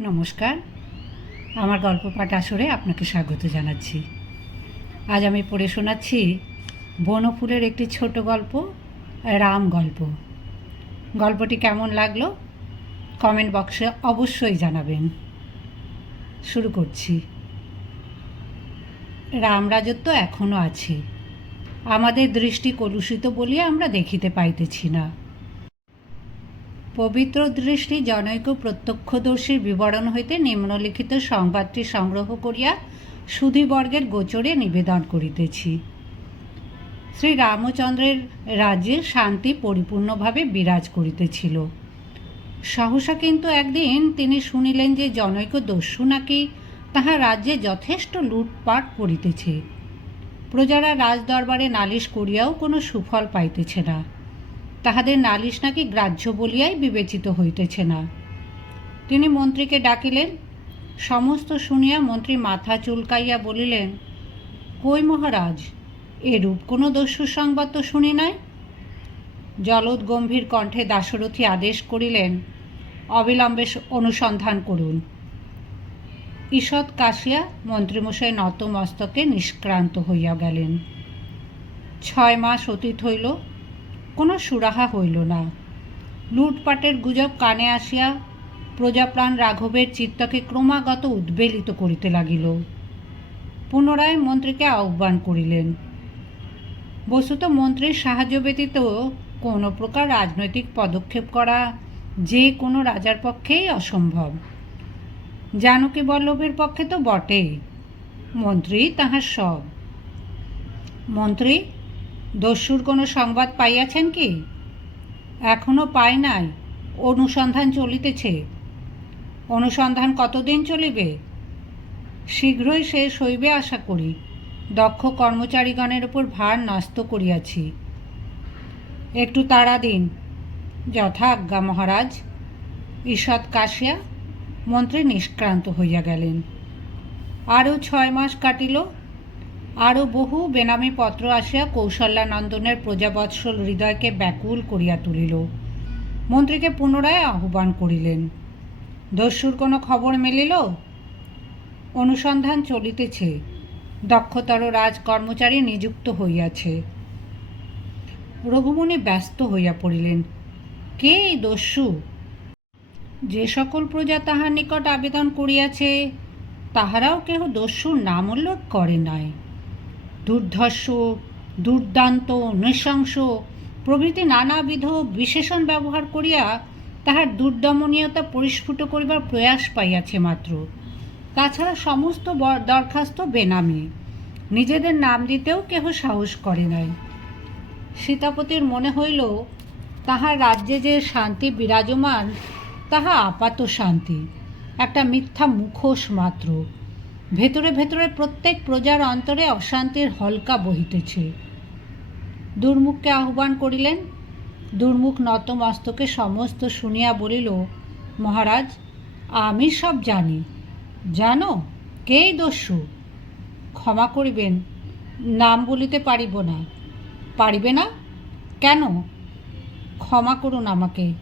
নমস্কার। আমার গল্প পাঠ আসরে আপনাকে স্বাগত জানাচ্ছি। আজ আমি পড়ে শোনাচ্ছি বনফুলের একটি ছোট গল্প, রাম গল্প। গল্পটি কেমন লাগল? কমেন্ট বক্সে অবশ্যই জানাবেন। শুরু করছি। রাম রাজত্ব এখনও আছে। আমাদের দৃষ্টি কলুষিত বলিয়া আমরা দেখিতে পাইতেছি না। পবিত্র দৃষ্টি জনৈক প্রত্যক্ষদর্শীর বিবরণ হইতে নিম্নলিখিত সংবাদটি সংগ্রহ করিয়া সুধীবর্গের গোচরে নিবেদন করিতেছি। শ্রী রামচন্দ্রের রাজ্যে শান্তি পরিপূর্ণভাবে বিরাজ করিতেছিল। সহসা কিন্তু একদিন তিনি শুনিলেন যে জনৈক দস্যু নাকি তাহার রাজ্যে যথেষ্ট লুটপাট করিতেছে। প্রজারা রাজদরবারে নালিশ করিয়াও কোনো সুফল পাইতেছে না। তাহাদের নালিশ নাকি গ্রাহ্য বলিয়াই বিবেচিত হইতেছে না। তিনি মন্ত্রীকে ডাকিলেন, সমস্ত শুনিয়া মন্ত্রী মাথা চুলকাইয়া বলিলেন, কই মহারাজ, এরূপ কোনো দস্যু সংবাদ তো শুনি নাই? জলদ গম্ভীর কণ্ঠে দাশরথী আদেশ করিলেন, অবিলম্বে অনুসন্ধান করুন। ঈষৎ কাশিয়া মন্ত্রীমশাই নত মস্তকে নিষ্ক্রান্ত হইয়া গেলেন। ছয় মাস অতীত হইল কোনো সুরাহা হইল না। লুটপাটের গুজব কানে আসিয়া প্রজাপ্রাণ রাঘবের চিত্তকে ক্রমাগত উদ্বেলিত করিতে লাগিল। পুনরায় মন্ত্রীকে আহ্বান করিলেন। বস্তুত মন্ত্রীর সাহায্য ব্যতীত কোনো প্রকার রাজনৈতিক পদক্ষেপ করা যে কোনো রাজার পক্ষেই অসম্ভব। জানকী বল্লভের পক্ষে তো বটেই। মন্ত্রী তাহার সব। মন্ত্রী দস্যুর কোনো সংবাদ পাইয়াছেন কি? এখনও পাই নাই, অনুসন্ধান চলিতেছে। অনুসন্ধান কতদিন চলিবে? শীঘ্রই শেষ হইবে আশা করি। দক্ষ কর্মচারীগণের উপর ভার ন্যস্ত করিয়াছি। একটু তাড়া দিন। যথা আজ্ঞা মহারাজ। ঈষৎ কাশিয়া মন্ত্রী নিষ্ক্রান্ত হইয়া গেলেন। আরও ছয় মাস কাটিল আরও বহু বেনামি পত্র আসিয়া কৌশল্যানন্দনের প্রজাবৎসল হৃদয়কে ব্যাকুল করিয়া তুলিল। মন্ত্রীকে পুনরায় আহ্বান করিলেন দস্যুর কোনো খবর মেলিল? অনুসন্ধান চলিতেছে। দক্ষতর রাজ কর্মচারী নিযুক্ত হইয়াছে। রঘুমণি ব্যস্ত হইয়া পড়িলেন, কে এই দস্যু? যে সকল প্রজা তাহার নিকট আবেদন করিয়াছে, তাহারাও কেহ দস্যুর নাম উল্লেখ করে নাই। দুর্ধর্ষ, দুর্দান্ত, নৃশংস, প্রভৃতি নানাবিধ বিশেষণ ব্যবহার করিয়া তাহার দুর্দমনীয়তা পরিস্ফুট করিবার প্রয়াস পাইয়াছে মাত্র। তাছাড়া সমস্ত দরখাস্ত বেনামি। নিজেদের নাম দিতেও কেহ সাহস করে নাই। সীতাপতির মনে হইল, তাহার রাজ্যে যে শান্তি বিরাজমান, তাহা আপাত শান্তি। একটা মিথ্যা মুখোশ মাত্র। ভেতরে ভেতরে প্রত্যেক প্রজার অন্তরে অশান্তির হলকা বহিতেছে। দুর্মুখকে আহ্বান করিলেন। দুর্মুখ নতমস্তকে সমস্ত শুনিয়া বলিল, মহারাজ, আমি সব জানি। জানো কে দস্যু? ক্ষমা করিবেন, নাম বলিতে পারিব না। পারিবে না? কেন? ক্ষমা করুন আমাকে।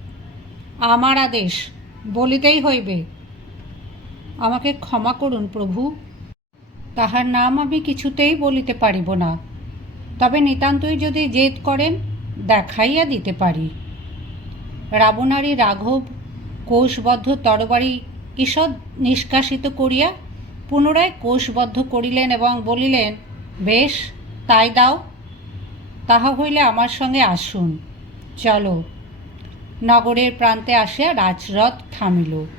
আমার আদেশ বলিতেই হইবে। আমাকে ক্ষমা করুন প্রভু। তাহার নাম আমি কিছুতেই বলিতে পারিব না। তবে নিতান্তই যদি জেদ করেন, দেখাইয়া দিতে পারি। রাবণারী রাঘব কোষবদ্ধ তরবারি ঈষৎ নিষ্কাশিত করিয়া পুনরায় কোষবদ্ধ করিলেন এবং বলিলেন, বেশ, তাই দাও। তাহা হইলে আমার সঙ্গে আসুন। চলো। নগরের প্রান্তে আসিয়া রাজরথ থামিল।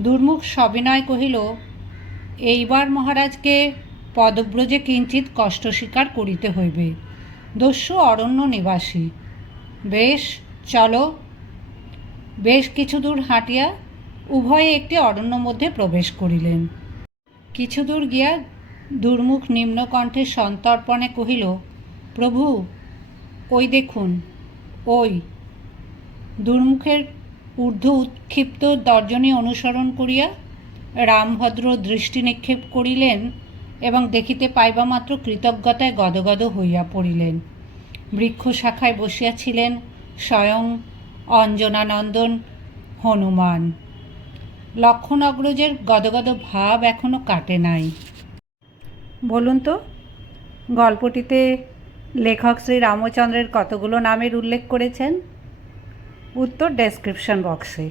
দুর্মুখ সবিনয় কহিল, এইবার মহারাজকে পদব্রজে কিঞ্চিত কষ্ট স্বীকার করিতে হইবে। দস্যু অরণ্য নিবাসী। বেশ, চলো। বেশ কিছু দূর হাঁটিয়া উভয়ে একটি অরণ্য মধ্যে প্রবেশ করিলেন। কিছু দূর গিয়া দুর্মুখ নিম্নকণ্ঠে সন্তর্পণে কহিল, প্রভু, ওই দেখুন, ওই। দুর্মুখের ঊর্ধ্ব উৎক্ষিপ্ত দর্জনী অনুসরণ করিয়া রামভদ্র দৃষ্টি নিক্ষেপ করিলেন এবং দেখিতে পাইবা মাত্র কৃতজ্ঞতায় গদগদ হইয়া পড়িলেন। বৃক্ষ শাখায় বসিয়াছিলেন স্বয়ং অঞ্জনানন্দন হনুমান। লক্ষণ অগ্রজের গদগদ ভাব এখনও কাটে নাই। বলুন তো, গল্পটিতে লেখক শ্রী রামচন্দ্রের কতগুলো নামের উল্লেখ করেছেন? উত্তর ডেসক্রিপশন বক্সে